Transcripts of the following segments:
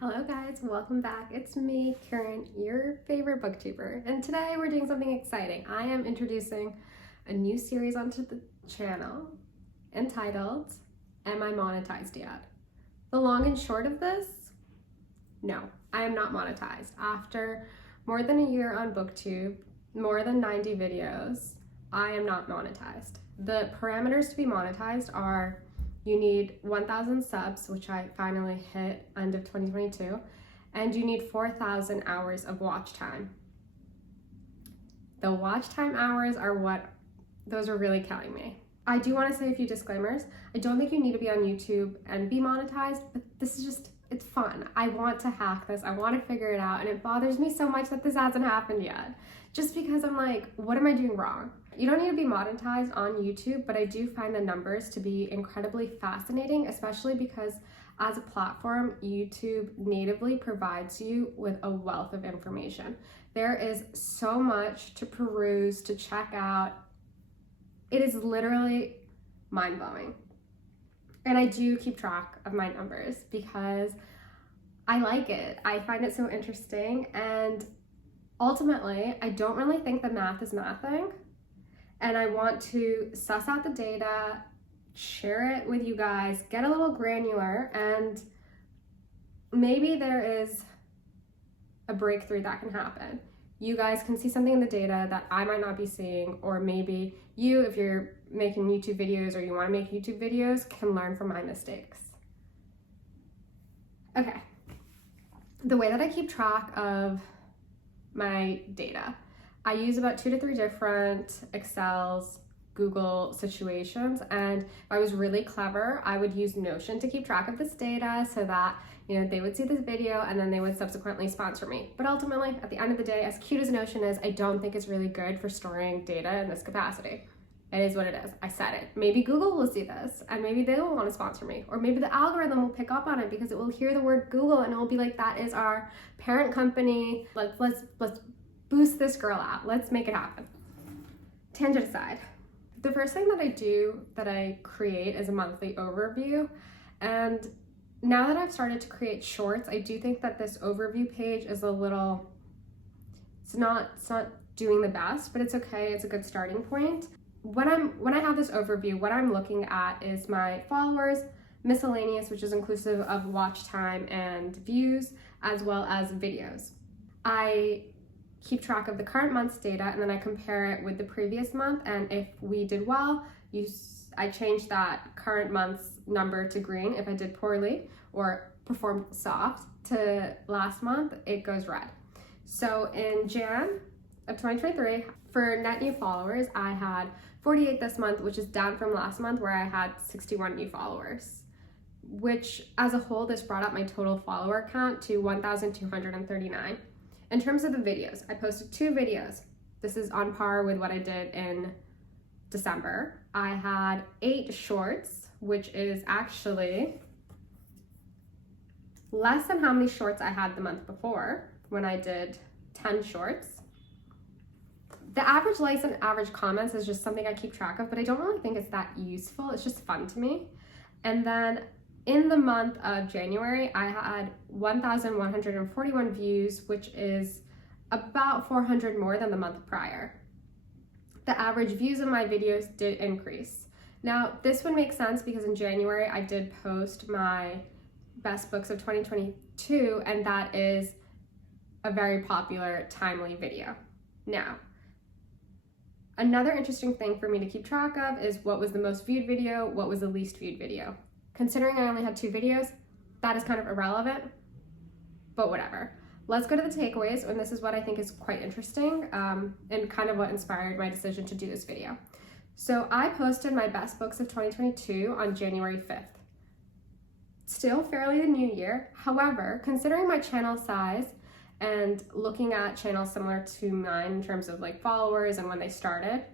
Hello guys, welcome back. It's me, Kiran, your favorite booktuber, and today we're doing something exciting. I am introducing a new series onto the channel entitled, Am I Monetized Yet? The long and short of this, no, I am not monetized. After more than a year on booktube, more than 90 videos, I am not monetized. The parameters to be monetized are you need 1,000 subs, which I finally hit end of 2022, and you need 4,000 hours of watch time. The watch time hours are those are really killing me. I do want to say a few disclaimers. I don't think you need to be on YouTube and be monetized, but this is just, it's fun. I want to hack this. I want to figure it out, and it bothers me so much that this hasn't happened yet. Just because I'm like, what am I doing wrong? You don't need to be monetized on YouTube, but I do find the numbers to be incredibly fascinating, especially because as a platform, YouTube natively provides you with a wealth of information. There is so much to peruse, to check out. It is literally mind-blowing. And I do keep track of my numbers because I like it. I find it so interesting, and ultimately, I don't really think the math is mathing. And I want to suss out the data, share it with you guys, get a little granular, and maybe there is a breakthrough that can happen. You guys can see something in the data that I might not be seeing, or maybe you, if you're making YouTube videos or you want to make YouTube videos, can learn from my mistakes. Okay, the way that I keep track of my data, I use about 2 to 3 different Excels, Google situations, and if I was really clever, I would use Notion to keep track of this data so that, they would see this video and then they would subsequently sponsor me. But ultimately, at the end of the day, as cute as Notion is, I don't think it's really good for storing data in this capacity. It is what it is. I said it. Maybe Google will see this and maybe they will want to sponsor me, or maybe the algorithm will pick up on it because it will hear the word Google and it will be like, that is our parent company. Let's boost this girl out. Let's make it happen. Tangent aside, the first thing that I create is a monthly overview. And now that I've started to create shorts, I do think that this overview page is it's not doing the best, but it's okay. It's a good starting point. When I have this overview, what I'm looking at is my followers, miscellaneous, which is inclusive of watch time and views, as well as videos. I keep track of the current month's data, and then I compare it with the previous month, and if we did well, I change that current month's number to green. If I did poorly or performed soft to last month, it goes red. So in Jan of 2023, for net new followers, I had 48 this month, which is down from last month where I had 61 new followers, which as a whole, this brought up my total follower count to 1,239. In terms of the videos, I posted 2 videos. This is on par with what I did in December. I had 8 shorts, which is actually less than how many shorts I had the month before when I did 10 shorts. The average likes and average comments is just something I keep track of, but I don't really think it's that useful. It's just fun to me. And then in the month of January, I had 1,141 views, which is about 400 more than the month prior. The average views of my videos did increase. Now, this would make sense because in January, I did post my best books of 2022, and that is a very popular, timely video. Now, another interesting thing for me to keep track of is what was the most viewed video, what was the least viewed video. Considering I only had 2 videos, that is kind of irrelevant, but whatever. Let's go to the takeaways, and this is what I think is quite interesting and kind of what inspired my decision to do this video. So I posted my best books of 2022 on January 5th. Still fairly the new year. However, considering my channel size and looking at channels similar to mine in terms of like followers and when they started,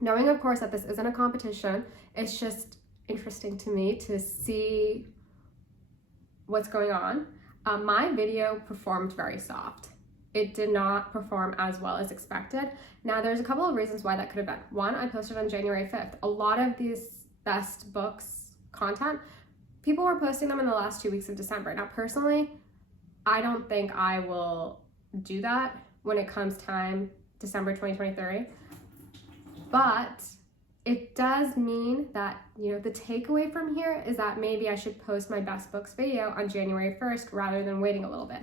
knowing of course that this isn't a competition, it's just interesting to me to see what's going on. My video performed very soft. It did not perform as well as expected. Now there's a couple of reasons why that could have been. One, I posted on January 5th. A lot of these best books content, people were posting them in the last 2 weeks of December. Now personally, I don't think I will do that when it comes time December 2023. But it does mean that, the takeaway from here is that maybe I should post my best books video on January 1st rather than waiting a little bit.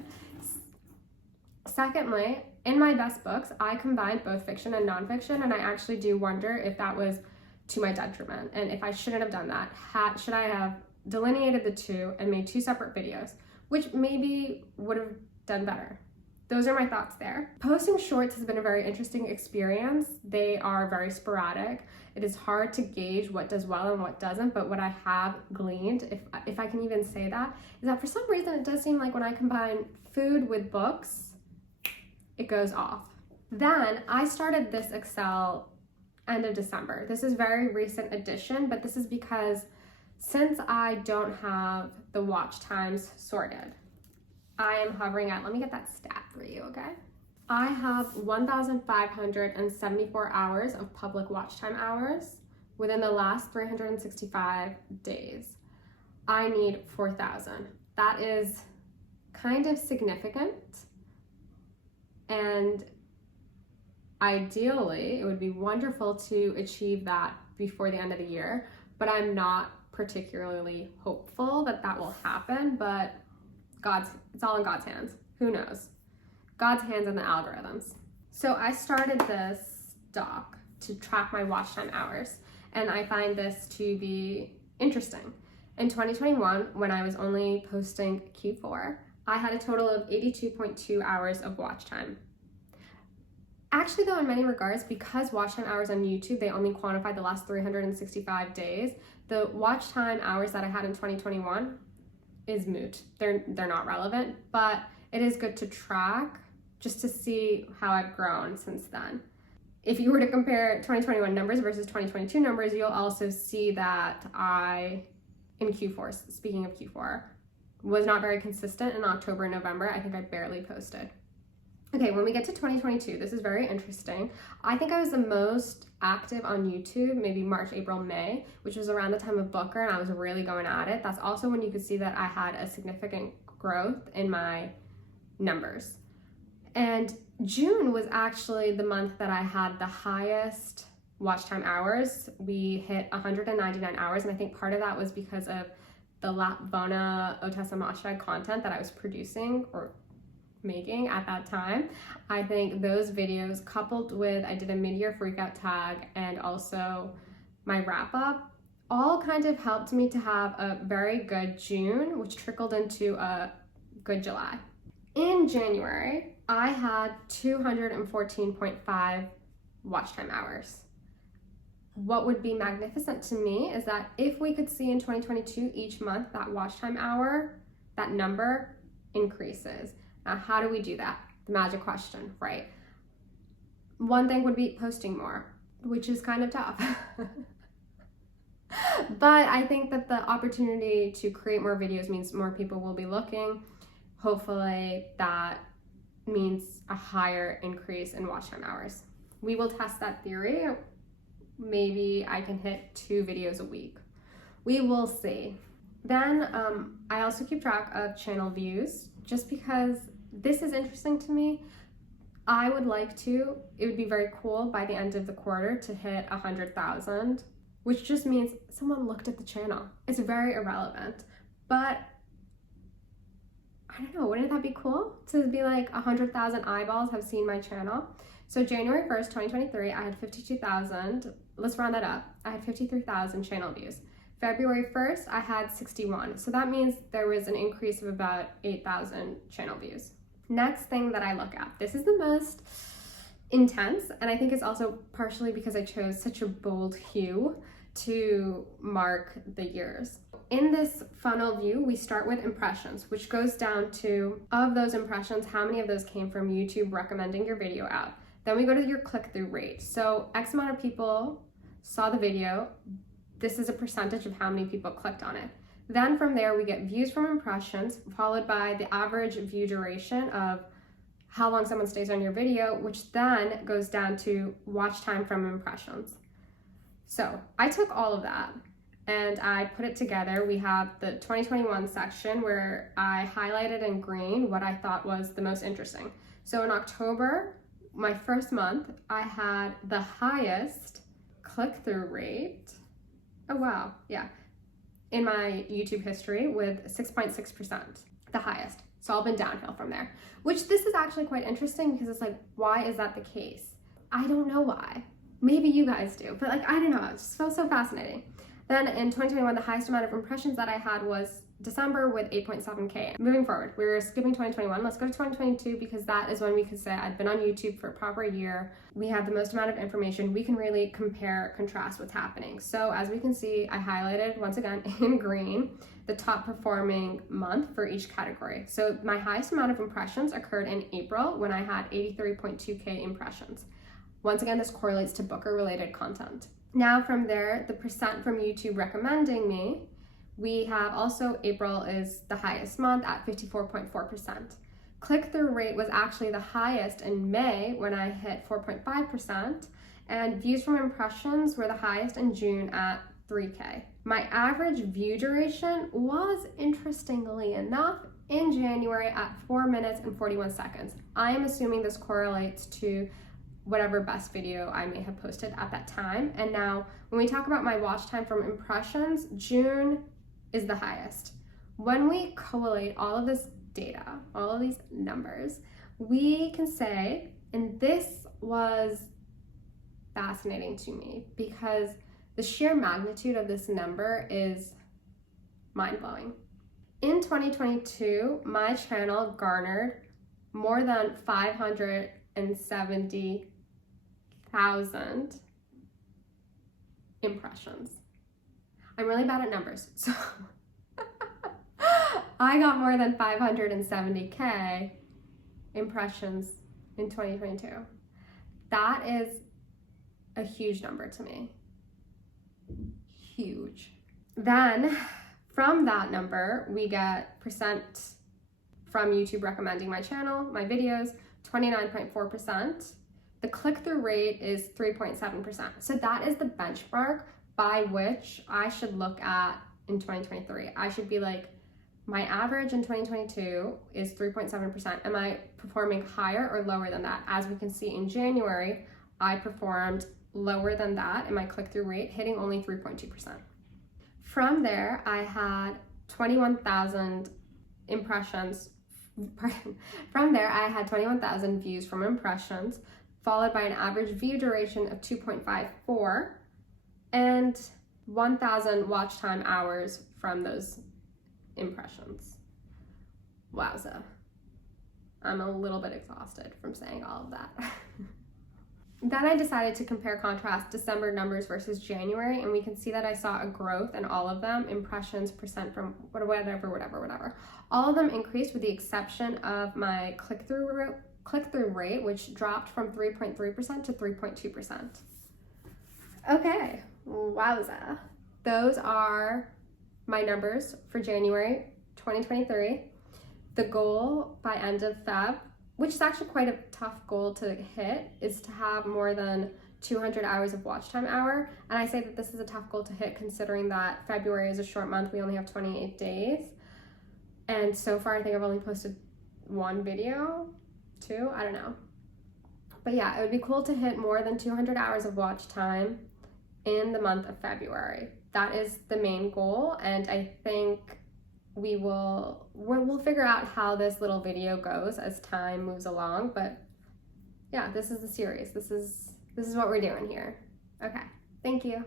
Secondly, in my best books, I combined both fiction and nonfiction, and I actually do wonder if that was to my detriment and if I shouldn't have done that. Should I have delineated the two and made 2 separate videos, which maybe would have done better. Those are my thoughts there. Posting shorts has been a very interesting experience. They are very sporadic. It is hard to gauge what does well and what doesn't, but what I have gleaned, if I can even say that, is that for some reason it does seem like when I combine food with books, it goes off. Then I started this Excel end of December. This is very recent addition, but this is because since I don't have the watch times sorted, I am hovering at, let me get that stat for you, okay? I have 1,574 hours of public watch time hours within the last 365 days. I need 4,000. That is kind of significant. And ideally, it would be wonderful to achieve that before the end of the year, but I'm not particularly hopeful that that will happen, but it's all in God's hands. Who knows? God's hands in the algorithms. So I started this doc to track my watch time hours, and I find this to be interesting. In 2021, when I was only posting Q4, I had a total of 82.2 hours of watch time. Actually, though, in many regards, because watch time hours on YouTube, they only quantify the last 365 days, the watch time hours that I had in 2021 is moot. They're not relevant, but it is good to track just to see how I've grown since then. If you were to compare 2021 numbers versus 2022 numbers, you'll also see that in Q4, speaking of Q4, was not very consistent in October and November. I think I barely posted. Okay, when we get to 2022, this is very interesting. I think I was the most active on YouTube, maybe March, April, May, which was around the time of Booker, and I was really going at it. That's also when you could see that I had a significant growth in my numbers. And June was actually the month that I had the highest watch time hours. We hit 199 hours, and I think part of that was because of the Lapvona Otasamashai content that I was producing or making at that time. I think those videos, coupled with I did a mid-year freakout tag and also my wrap-up, all kind of helped me to have a very good June, which trickled into a good July. In January, I had 214.5 watch time hours. What would be magnificent to me is that if we could see in 2022 each month that watch time hour, that number increases. Now, how do we do that? The magic question, right? One thing would be posting more, which is kind of tough. But I think that the opportunity to create more videos means more people will be looking. Hopefully that means a higher increase in watch time hours. We will test that theory. Maybe I can hit 2 videos a week. We will see. Then I also keep track of channel views just because this is interesting to me. It would be very cool by the end of the quarter to hit 100,000, which just means someone looked at the channel. It's very irrelevant, but I don't know, wouldn't that be cool to be like 100,000 eyeballs have seen my channel? So January 1st, 2023, I had 52,000. Let's round that up. I had 53,000 channel views. February 1st, I had 61. So that means there was an increase of about 8,000 channel views. Next thing that I look at, this is the most intense, and I think it's also partially because I chose such a bold hue to mark the years. In this funnel view, we start with impressions, which goes down to, of those impressions, how many of those came from YouTube recommending your video out. Then we go to your click-through rate. So X amount of people saw the video. This is a percentage of how many people clicked on it. Then from there, we get views from impressions, followed by the average view duration of how long someone stays on your video, which then goes down to watch time from impressions. So I took all of that and I put it together. We have the 2021 section where I highlighted in green what I thought was the most interesting. So in October, my first month, I had the highest click-through rate. Oh wow, yeah. In my YouTube history with 6.6%, the highest. It's all been downhill from there, which this is actually quite interesting because it's like, why is that the case? I don't know why. Maybe you guys do, but like, I don't know, it just feels so fascinating. Then in 2021, the highest amount of impressions that I had was December with 8.7K. Moving forward, we're skipping 2021. Let's go to 2022 because that is when we could say I've been on YouTube for a proper year. We have the most amount of information. We can really compare, contrast what's happening. So as we can see, I highlighted once again in green the top performing month for each category. So my highest amount of impressions occurred in April when I had 83.2K impressions. Once again, this correlates to Booker related content. Now from there, the percent from YouTube recommending me, we have also April is the highest month at 54.4%. Click-through rate was actually the highest in May when I hit 4.5%, and views from impressions were the highest in June at 3K. My average view duration was, interestingly enough, in January at 4 minutes and 41 seconds. I am assuming this correlates to whatever best video I may have posted at that time. And now when we talk about my watch time from impressions, June is the highest. When we collate all of this data, all of these numbers, we can say, and this was fascinating to me because the sheer magnitude of this number is mind-blowing. In 2022, my channel garnered more than 570,000 impressions. I'm really bad at numbers, so I got more than 570K impressions in 2022. That is a huge number to me. Huge. Then from that number, we get percent from YouTube recommending my channel, my videos, 29.4%. The click-through rate is 3.7%. So that is the benchmark by which I should look at in 2023. I should be like, my average in 2022 is 3.7%. Am I performing higher or lower than that? As we can see in January, I performed lower than that in my click-through rate, hitting only 3.2%. From there, I had 21,000 impressions. From there, I had 21,000 views from impressions, followed by an average view duration of 2.54 and 1,000 watch time hours from those impressions. Wowza. I'm a little bit exhausted from saying all of that. Then I decided to compare contrast December numbers versus January, and we can see that I saw a growth in all of them, impressions, percent from whatever. All of them increased with the exception of my click-through rate, which dropped from 3.3% to 3.2%. Okay, wowza. Those are my numbers for January 2023. The goal by end of Feb, which is actually quite a tough goal to hit, is to have more than 200 hours of watch time hour. And I say that this is a tough goal to hit considering that February is a short month. We only have 28 days. And so far, I think I've only posted one video, two, I don't know. But yeah, it would be cool to hit more than 200 hours of watch time in the month of February. That is the main goal. And I think we'll figure out how this little video goes as time moves along, but yeah, this is the series. This is what we're doing here. Okay, thank you.